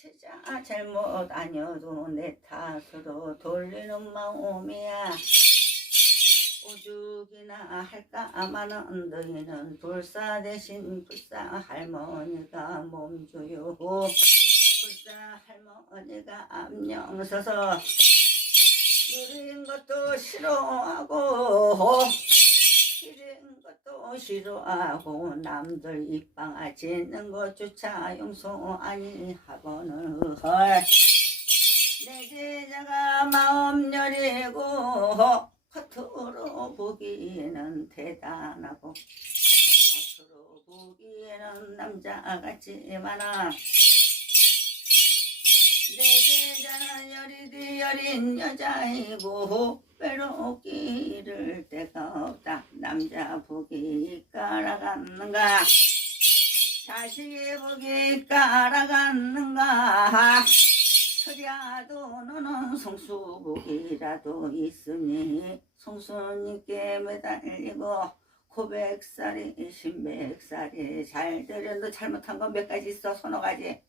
제자. 잘못 아니어도 내 탓으로 돌리는 마음이야. 오죽이나 할까 아마는 너희는 돌사 대신 불사 할머니가 몸주요. 불사 할머니가 암령 서서 누린 것도 싫어하고 싫어하고 남들 입방아 짓는 것조차 용서 아니하고는 헐 내 제자가 마음 여리고 겉으로 보기에는 대단하고 겉으로 보기에는 남자 같지만아 내 제자는 여리디 여린 여자이고 외롭기 이를 데가 없다 남자 보기 깔아갔는가? 자식이 보기 깔아갔는가? 그리아도 너는 성수복이라도 있으니 성수님께 매달리고 고백살이 신백살이 잘 되려도 잘못한 거몇 가지 있어? 서너 가지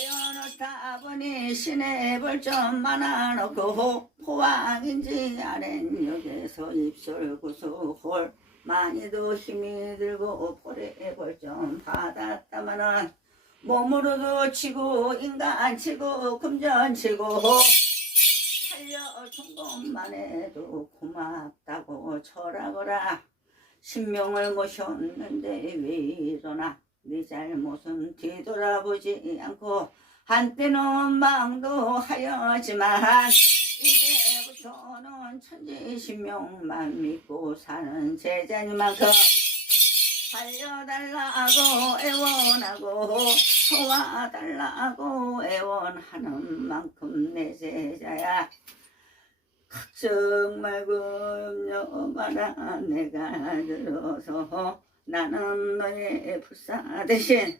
화연을 따보니 신의 벌점 많아놓고 포항인지 아랫역에서 입술 구수홀 많이도 힘이 들고 볼에 벌점 받았다마는 몸으로도 치고 인간 치고 금전 치고 살려준 것만 해도 고맙다고 절하거라. 신명을 모셨는데 왜 이러나 네 잘못은 뒤돌아보지 않고 한때는 망도 하였지만 이제부터는 천지신명만 믿고 사는 제자님만큼 살려달라고 애원하고 도와달라고 애원하는 만큼 내 제자야. 걱정 말고 염려 마라 내가 들어서 나는 너의 불사 대신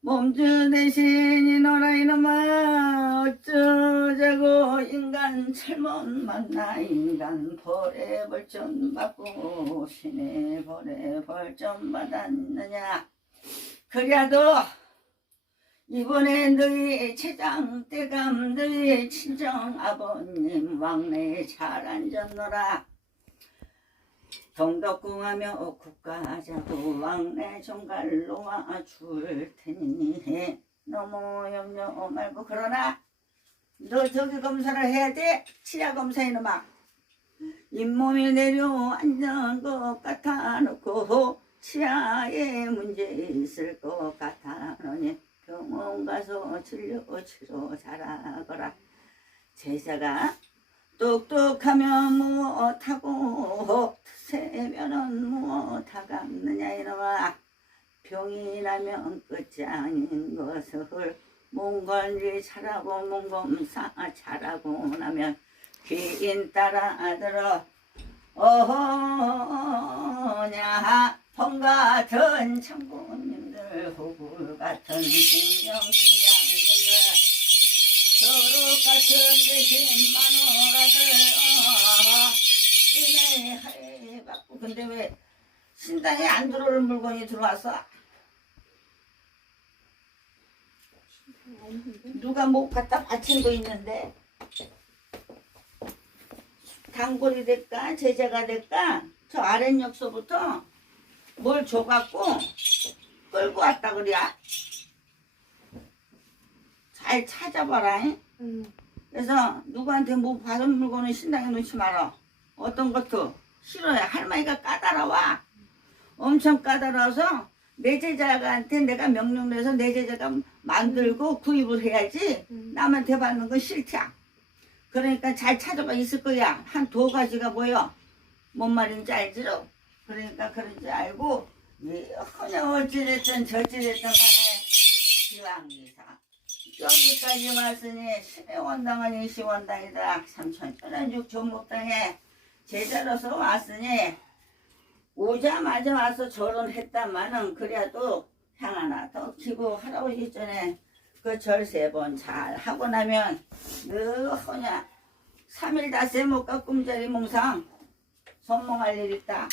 몸주 대신 이노라 이놈아 어쩌자고 인간 잘못 만나 인간 벌에 벌점 받고 신의 벌에 벌점 받았느냐. 그래도 이번에 너희 최장 대감 너희 친정 아버님 왕래에 잘 앉았노라 동덕궁하며 국가자도 왕래 종갈로 와줄 테니. 너무 염려 말고 그러나? 너 저기 검사를 해야 돼? 치아 검사 이놈아. 잇몸이 내려앉는 것 같아 놓고 치아에 문제 있을 것 같아 너니 병원 가서 치료 치료 잘하거라. 제자가 똑똑하면 무엇하고 세면은 무엇하겠느냐 이놈아. 병이 나면 끝이 아닌 것을 몽건지 잘하고 몽검사 잘하고 나면 귀인 따라 들어 어허냐 봄 같은 청부님들 호구 같은 신경기양들 서로 같은 대신 마누라들 이내 하에 받고 근데 왜 신당에 안 들어올 물건이 들어왔어? 누가 뭐 갖다 바친 거 있는데 단골이 될까 제자가 될까 저 아랫역서부터 뭘 줘갖고 끌고 왔다 그래 잘 찾아봐라 잉? 응. 그래서 누구한테 뭐 받은 물건은 신당에 놓지 마라 어떤 것도 싫어해 할머니가 까다로워 엄청 까다로워서 내 제자한테 내가 명령해서 내 제자가 만들고 구입을 해야지 응. 남한테 받는 건 싫다. 그러니까 잘 찾아봐 있을 거야. 한 두 가지가 뭐여? 뭔 말인지 알지로? 그러니까 그런지 알고 이 허냐 어찌됐든 저찌됐든 간에 기왕이사 여기까지 왔으니 신의 원당은 이시원당이다. 삼천천안육 전목당에 제자로서 왔으니 오자마자 와서 결혼했다마는 그래도 향 하나 더 키고 할아버지 전에 그 절 세 번 잘 하고 나면 너 허냐. 3일 닷새 못가 꿈자리 몽상. 선몽할 일 있다.